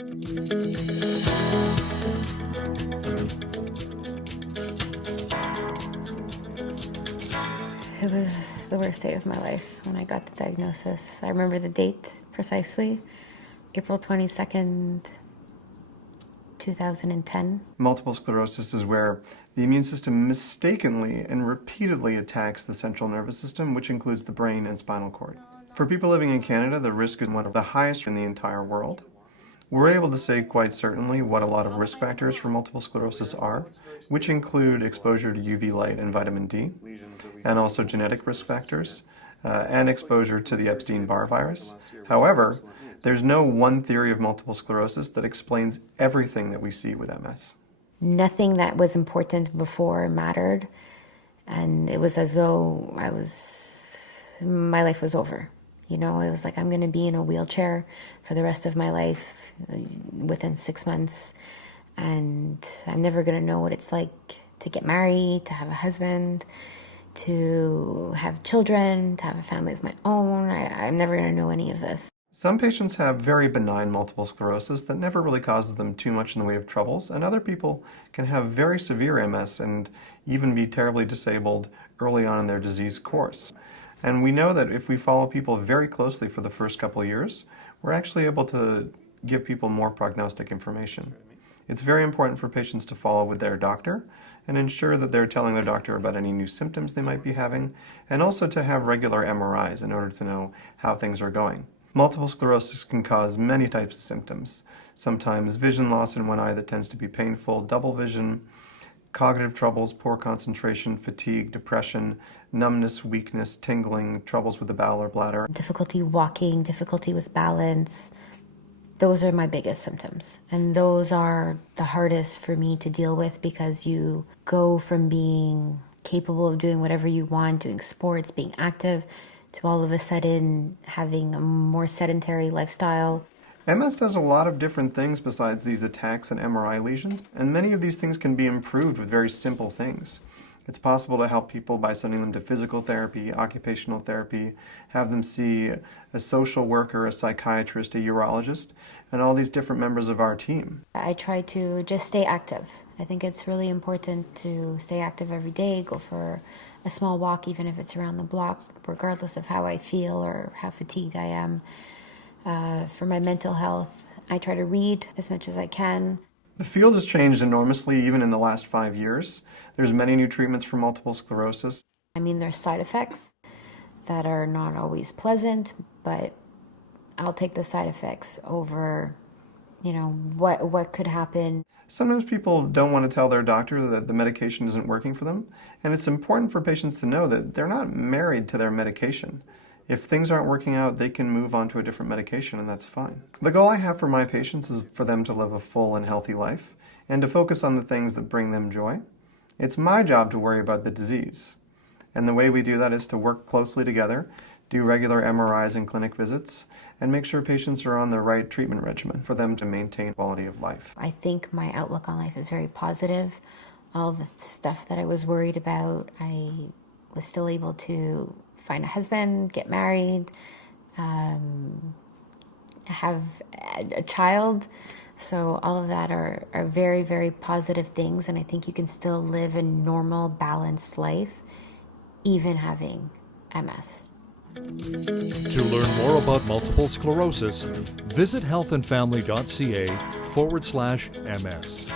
It was the worst day of my life when I got the diagnosis. I remember the date precisely, April 22nd, 2010. Multiple sclerosis is where the immune system mistakenly and repeatedly attacks the central nervous system, which includes the brain and spinal cord. For people living in Canada, the risk is one of the highest in the entire world. We're able to say quite certainly what a lot of risk factors for multiple sclerosis are, which include exposure to UV light and vitamin D, and also genetic risk factors, and exposure to the Epstein-Barr virus. However, there's no one theory of multiple sclerosis that explains everything that we see with MS. Nothing that was important before mattered, and it was as though my life was over. You know, it was like I'm going to be in a wheelchair for the rest of my life within 6 months, and I'm never going to know what it's like to get married, to have a husband, to have children, to have a family of my own. I'm never going to know any of this. Some patients have very benign multiple sclerosis that never really causes them too much in the way of troubles, and other people can have very severe MS and even be terribly disabled early on in their disease course. And we know that if we follow people very closely for the first couple of years, we're actually able to give people more prognostic information. It's very important for patients to follow with their doctor and ensure that they're telling their doctor about any new symptoms they might be having, and also to have regular MRIs in order to know how things are going. Multiple sclerosis can cause many types of symptoms. Sometimes vision loss in one eye that tends to be painful, double vision, cognitive troubles, poor concentration, fatigue, depression, numbness, weakness, tingling, troubles with the bowel or bladder. Difficulty walking, difficulty with balance. Those are my biggest symptoms. And those are the hardest for me to deal with because you go from being capable of doing whatever you want, doing sports, being active, to all of a sudden having a more sedentary lifestyle. MS does a lot of different things besides these attacks and MRI lesions, and many of these things can be improved with very simple things. It's possible to help people by sending them to physical therapy, occupational therapy, have them see a social worker, a psychiatrist, a urologist, and all these different members of our team. I try to just stay active. I think it's really important to stay active every day, go for a small walk, even if it's around the block, regardless of how I feel or how fatigued I am. For my mental health, I try to read as much as I can. The field has changed enormously even in the last 5 years. There's many new treatments for multiple sclerosis. I mean, there's side effects that are not always pleasant, but I'll take the side effects over, you know, what could happen. Sometimes people don't want to tell their doctor that the medication isn't working for them, and it's important for patients to know that they're not married to their medication. If things aren't working out, they can move on to a different medication, and that's fine. The goal I have for my patients is for them to live a full and healthy life and to focus on the things that bring them joy. It's my job to worry about the disease. And the way we do that is to work closely together, do regular MRIs and clinic visits, and make sure patients are on the right treatment regimen for them to maintain quality of life. I think my outlook on life is very positive. All the stuff that I was worried about, I was still able to find a husband, get married, have a child. So all of that are very, very positive things, and I think you can still live a normal, balanced life, even having MS. To learn more about multiple sclerosis, visit healthandfamily.ca/MS.